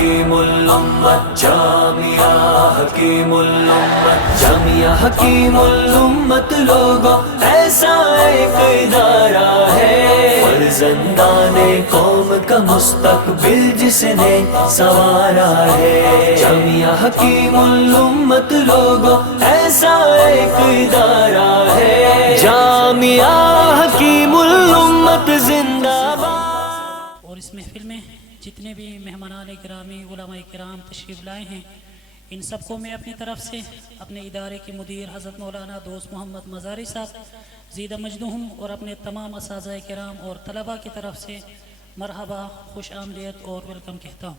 حکیم الامت جامعہ حکیم الامت جامعہ حکیم الامت لوگوں ایسا ایک ادارہ ہے فرزندان قوم کا مستقبل جس نے سنوارا ہے جامعہ حکیم الامت لوگوں ایسا ایک ادارہ ہے جامعہ حکیم الامت زندہ باد۔ اور اس محفل میں جتنے بھی مہمانان گرامی علماء کرام تشریف لائے ہیں ان سب کو میں اپنی طرف سے اپنے ادارے کے مدیر حضرت مولانا دوست محمد مزاری صاحب زیدہ مجدہم اور اپنے تمام اساتذہ کرام اور طلباء کی طرف سے مرحبا خوش آمدید اور ویلکم کہتا ہوں۔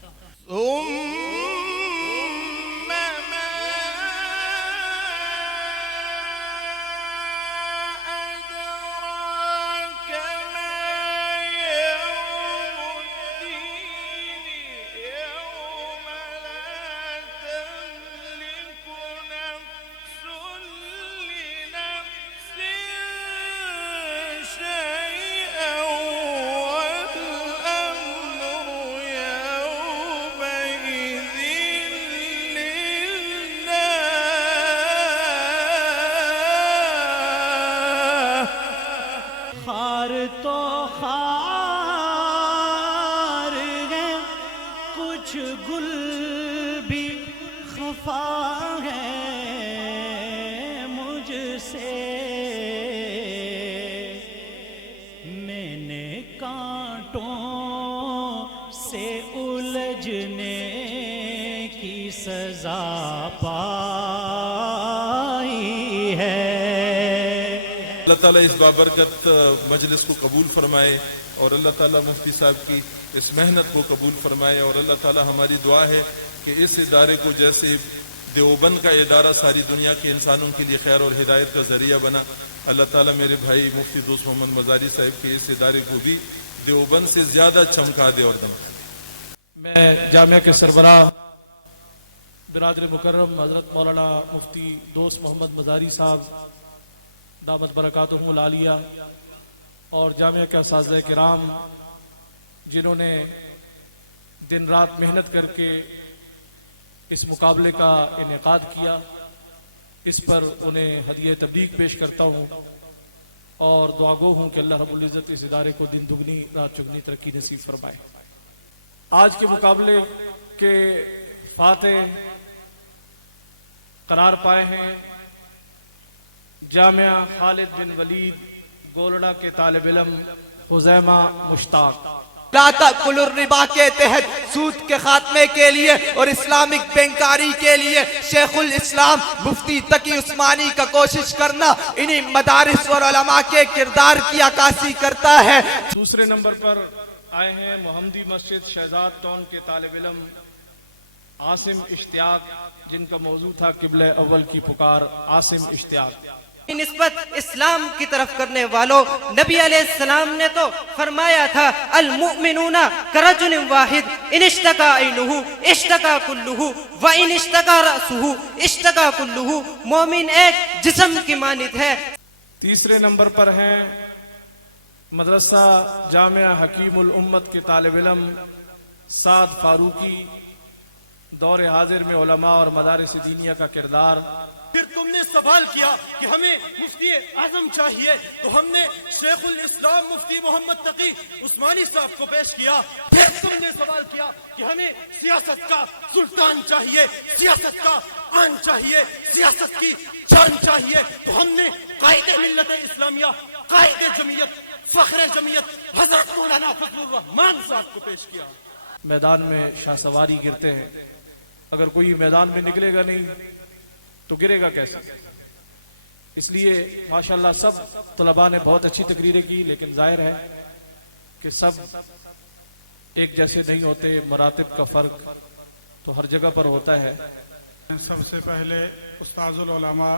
تو خار ہے کچھ گل بھی خفا ہے مجھ سے میں نے کانٹوں سے الجھنے کی سزا پائی ہے۔ اللہ تعالیٰ اس بابرکت مجلس کو قبول فرمائے اور اللہ تعالیٰ مفتی صاحب کی اس محنت کو قبول فرمائے اور اللہ تعالیٰ ہماری دعا ہے کہ اس ادارے کو جیسے دیوبند کا ادارہ ساری دنیا کے انسانوں کے لیے خیر اور ہدایت کا ذریعہ بنا، اللہ تعالیٰ میرے بھائی مفتی دوست محمد مزاری صاحب کے اس ادارے کو بھی دیوبند سے زیادہ چمکا دے اور دمکا دے۔ میں جامعہ کے سربراہ برادر مکرم حضرت مولانا مفتی دوست محمد مزاری صاحب دامت برکاتہم العالیہ اور جامعہ کے اساتذہ کرام جنہوں نے دن رات محنت کر کے اس مقابلے کا انعقاد کیا، اس پر انہیں ہدیہ تبریک پیش کرتا ہوں اور دعا گو ہوں کہ اللہ رب العزت اس ادارے کو دن دگنی رات چگنی ترقی نصیب فرمائے۔ آج کے مقابلے کے فاتح قرار پائے ہیں جامعہ خالد بن ولید گولڑا کے طالب علم خزیمہ مشتاق۔ لا تأکلوا الربا کے تحت سود کے خاتمے کے لیے اور اسلامک بینکاری کے لیے شیخ الاسلام مفتی تقی عثمانی کا کوشش کرنا انہی مدارس اور علماء کے کردار کی عکاسی کرتا ہے۔ دوسرے نمبر پر آئے ہیں محمدی مسجد شہزاد ٹاؤن کے طالب علم عاصم اشتیاق، جن کا موضوع تھا قبلہ اول کی پکار۔ عاصم اشتیاق نسبت اسلام کی طرف کرنے والوں، نبی علیہ السلام نے تو فرمایا تھا المؤمنون کرجل واحد ان اشتکا عینہ اشتکا کلہ وان اشتکا رأسہ اشتکا کلہ، مومن ایک جسم کی مانند ہے۔ تیسرے نمبر پر ہیں مدرسہ جامعہ حکیم الامت کے طالب علم سعد فاروقی، دور حاضر میں علماء اور مدارس دینیہ کا کردار۔ پھر تم نے سوال کیا کہ ہمیں مفتی اعظم چاہیے تو ہم نے شیخ الاسلام مفتی محمد تقی عثمانی صاحب کو پیش کیا۔ پھر تم نے سوال کیا کہ ہمیں سیاست کا سلطان چاہیے، سیاست کا آن چاہیے، سیاست کی جان چاہیے تو ہم نے قائد ملت اسلامیہ، قائد جمعیت، فخر جمعیت حضرت مولانا فضل الرحمان صاحب کو پیش کیا۔ میدان میں شاہ سواری گرتے ہیں، اگر کوئی میدان میں نکلے گا نہیں تو گرے گا کیسے؟ اس لیے ماشاءاللہ سب طلباء نے بہت اچھی تقریریں کی، لیکن ظاہر ہے کہ سب ایک جیسے نہیں ہوتے، مراتب کا فرق تو ہر جگہ پر ہوتا ہے۔ سب سے پہلے استاذ العلماء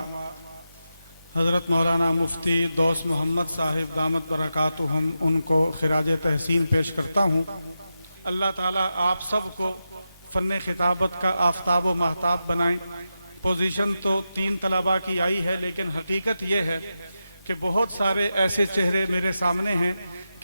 حضرت مولانا مفتی دوست محمد صاحب دامت برکاتہم ان کو خراج تحسین پیش کرتا ہوں۔ اللہ تعالیٰ آپ سب کو فن خطابت کا آفتاب و مہتاب بنائیں۔ پوزیشن تو 3 طلباء کی آئی ہے، لیکن حقیقت یہ ہے کہ بہت سارے ایسے چہرے میرے سامنے ہیں